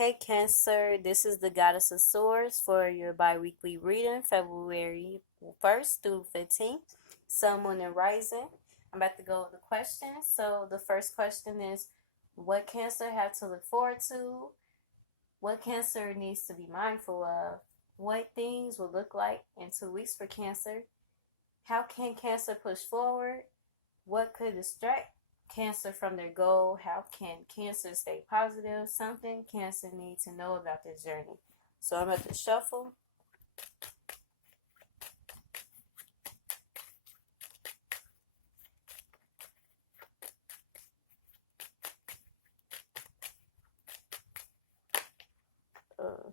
Hey Cancer, this is the Goddess of Swords for your bi-weekly reading, February 1st through 15th, Sun, Moon, and Rising. I'm about to go with the questions. So the first question is, what Cancer have to look forward to? What Cancer needs to be mindful of? What things will look like in 2 weeks for Cancer? How can Cancer push forward? What could distract Cancer from their goal? How can Cancer stay positive? Something Cancer needs to know about this journey. So I'm at the shuffle. Uh,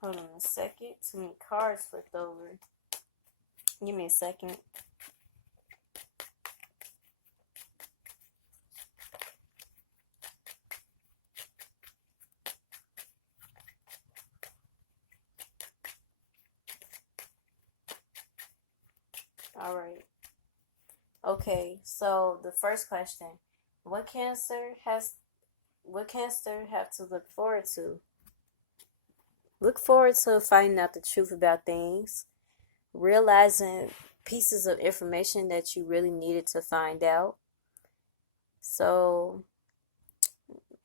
Hold on a second. Too many cards flipped over. Give me a second. All right. Okay. So the first question: What Cancer have to look forward to? Look forward to finding out the truth about things, realizing pieces of information that you really needed to find out. So,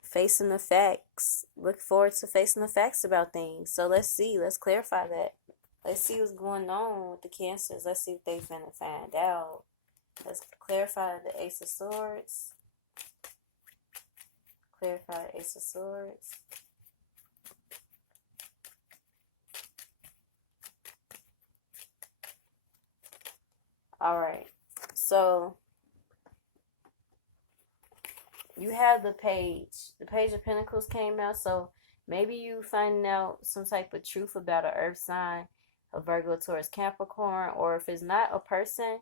facing the facts. Look forward to facing the facts about things. So, let's clarify that. Let's see what's going on with the Cancers. Let's see what they finna find out. Let's clarify the Ace of Swords. Clarify the Ace of Swords. Alright, so you have the Page of Pentacles came out, so maybe you finding out some type of truth about an earth sign, a Virgo, Taurus, Capricorn, or if it's not a person,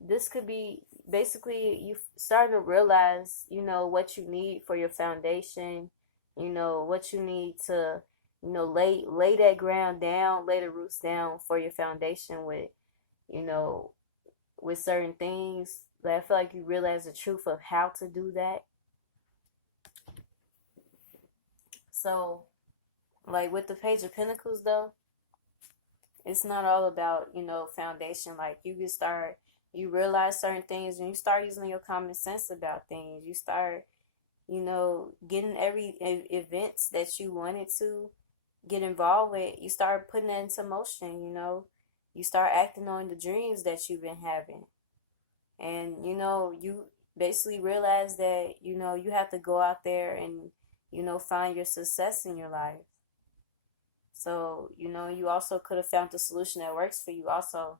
this could be basically you starting to realize, what you need for your foundation, what you need to, lay that ground down, lay the roots down for your foundation with, you know, with certain things. But I feel like you realize the truth of how to do that. So, like with the Page of Pentacles, though, it's not all about, foundation. Like you realize certain things and you start using your common sense about things. You start, getting every events that you wanted to get involved with. You start putting that into motion, You start acting on the dreams that you've been having. And, you basically realize that, you have to go out there and, find your success in your life. So, you also could have found the solution that works for you. Also,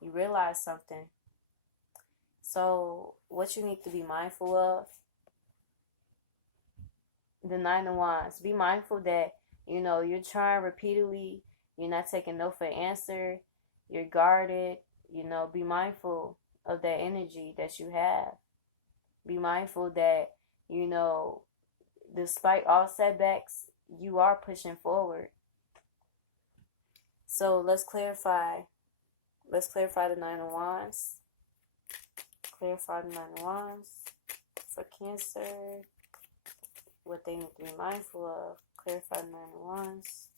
you realize something. So, what you need to be mindful of, the Nine of Wands. Be mindful that, you're trying repeatedly, you're not taking no for an answer, you're guarded, be mindful of that energy that you have. Be mindful that, despite all setbacks, you are pushing forward. So let's clarify. Let's clarify the Nine of Wands. Clarify the Nine of Wands for Cancer. What they need to be mindful of. Clarify the Nine of Wands.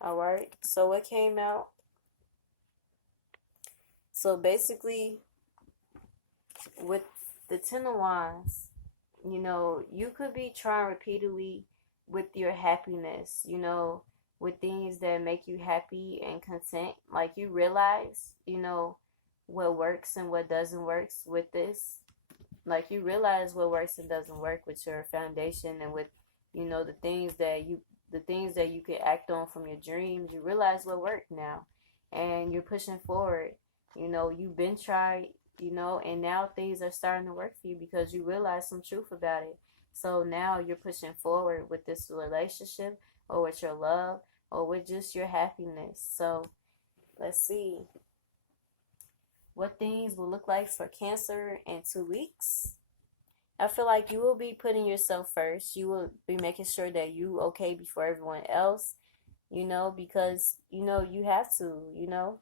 Alright, so what came out? So basically, with the Ten of Wands, you could be trying repeatedly with your happiness, with things that make you happy and content. Like you realize, what works and what doesn't work with this. Like you realize what works and doesn't work with your foundation and with, the things that you can act on from your dreams. You realize what worked now, and you're pushing forward. You've been tried, and now things are starting to work for you because you realize some truth about it. So now you're pushing forward with this relationship or with your love or with just your happiness. So let's see what things will look like for Cancer in 2 weeks. I feel like you will be putting yourself first. You will be making sure that you okay before everyone else, because you have to,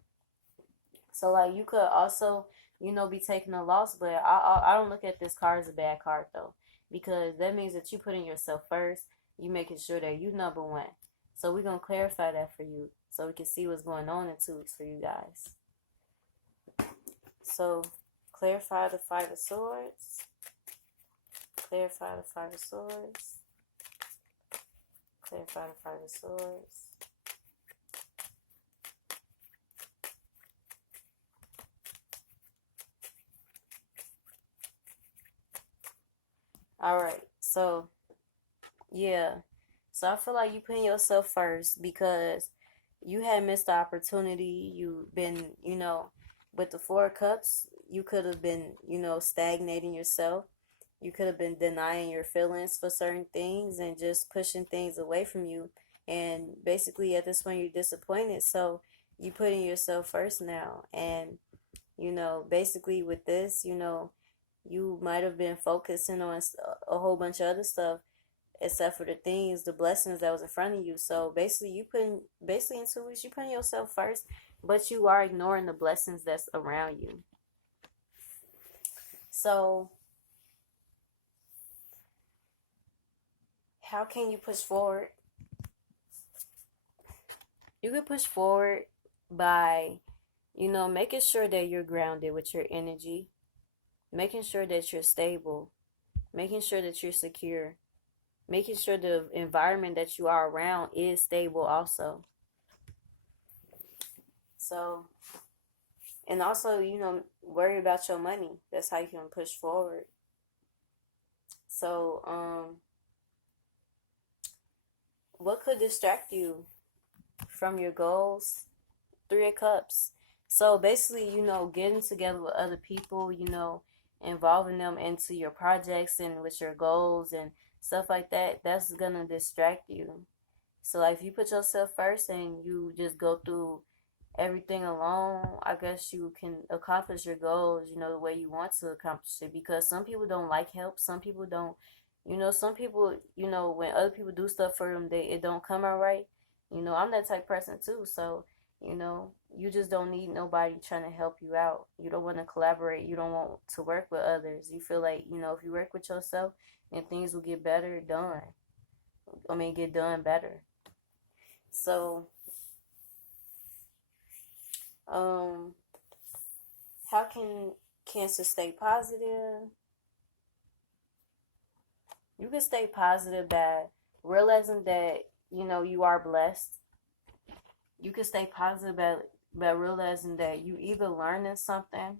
So like you could also, be taking a loss, but I don't look at this card as a bad card though, because that means that you putting yourself first. You making sure that you number one. So we're gonna clarify that for you, so we can see what's going on in 2 weeks for you guys. So clarify the Five of Swords. Clarify the Five of Swords. Clarify the Five of Swords. All right. So, yeah. So I feel like you putting yourself first because you had missed the opportunity. You've been, with the Four of Cups, you could have been, stagnating yourself. You could have been denying your feelings for certain things and just pushing things away from you. And basically, at this point, you're disappointed. So you putting yourself first now. And, basically with this, you might have been focusing on a whole bunch of other stuff except for the blessings that was in front of you. So basically in 2 weeks, you putting yourself first, but you are ignoring the blessings that's around you. So how can you push forward? You can push forward by, making sure that you're grounded with your energy, making sure that you're stable, making sure that you're secure, making sure the environment that you are around is stable also. So, and also, worry about your money. That's how you can push forward. So, what could distract you from your goals? 3 of Cups. So basically, getting together with other people, involving them into your projects and with your goals and stuff like that, that's gonna distract you. So like if you put yourself first and you just go through everything alone, I guess you can accomplish your goals, the way you want to accomplish it. Because some people don't like help. Some people don't, some people, when other people do stuff for them, it don't come out right. I'm that type of person too. So, you just don't need nobody trying to help you out. You don't want to collaborate. You don't want to work with others. You feel like, if you work with yourself, and things will get better done. Get done better. So, um, how can Cancer stay positive? You can stay positive by realizing that, you are blessed. You can stay positive by realizing that you either learning something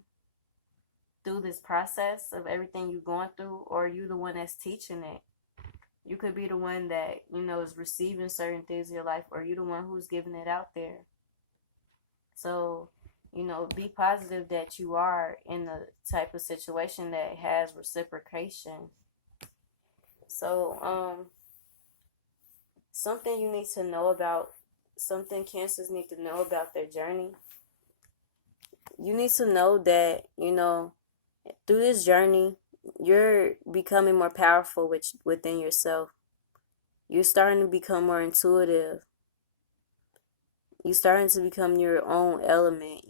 through this process of everything you're going through, or you the one that's teaching it. You could be the one that, is receiving certain things in your life, or you the one who's giving it out there. So, be positive that you are in a type of situation that has reciprocation. So, something you need to know about, something Cancers need to know about their journey. You need to know that, through this journey, you're becoming more powerful within yourself. You're starting to become more intuitive. You're starting to become your own element,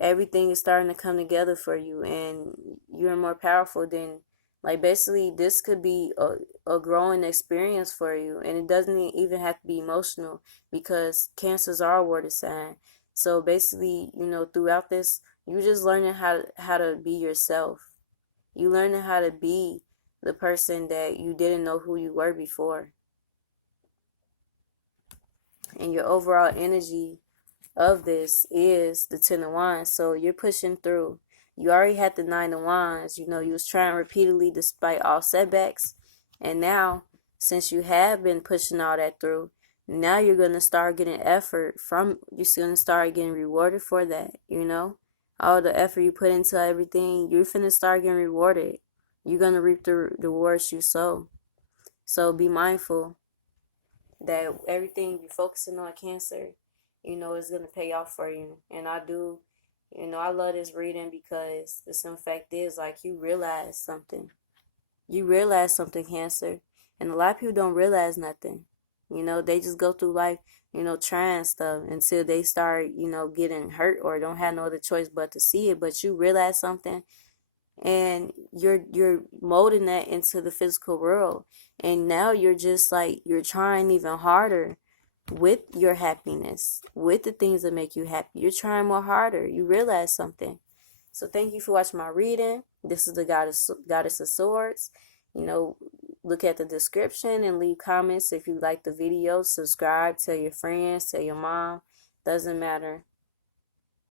Everything is starting to come together for you, and you're more powerful than, like, basically, this could be a growing experience for you, and it doesn't even have to be emotional, because Cancers are a water sign. So basically, throughout this, you're just learning how to be yourself. You learning how to be the person that you didn't know who you were before. And your overall energy of this is the 10 of Wands. So you're pushing through. You already had the 9 of Wands. You was trying repeatedly despite all setbacks. And now, since you have been pushing all that through, now you're going to start getting effort you're going to start getting rewarded for that, All the effort you put into everything, you're finna start getting rewarded. You're going to reap the rewards you sow. So be mindful that everything you're focusing on, Cancer, is going to pay off for you. And I do, I love this reading because the simple fact is, like, you realize something. You realize something, Cancer. And a lot of people don't realize nothing. They just go through life, trying stuff until they start, getting hurt or don't have no other choice but to see it. But you realize something, and you're molding that into the physical world. And now you're just like, you're trying even harder with your happiness, with the things that make you happy. You're trying more harder. You realize something. So thank you for watching my reading. This is the Goddess of Swords. Look at the description and leave comments if you like the video. Subscribe, tell your friends, tell your mom. Doesn't matter.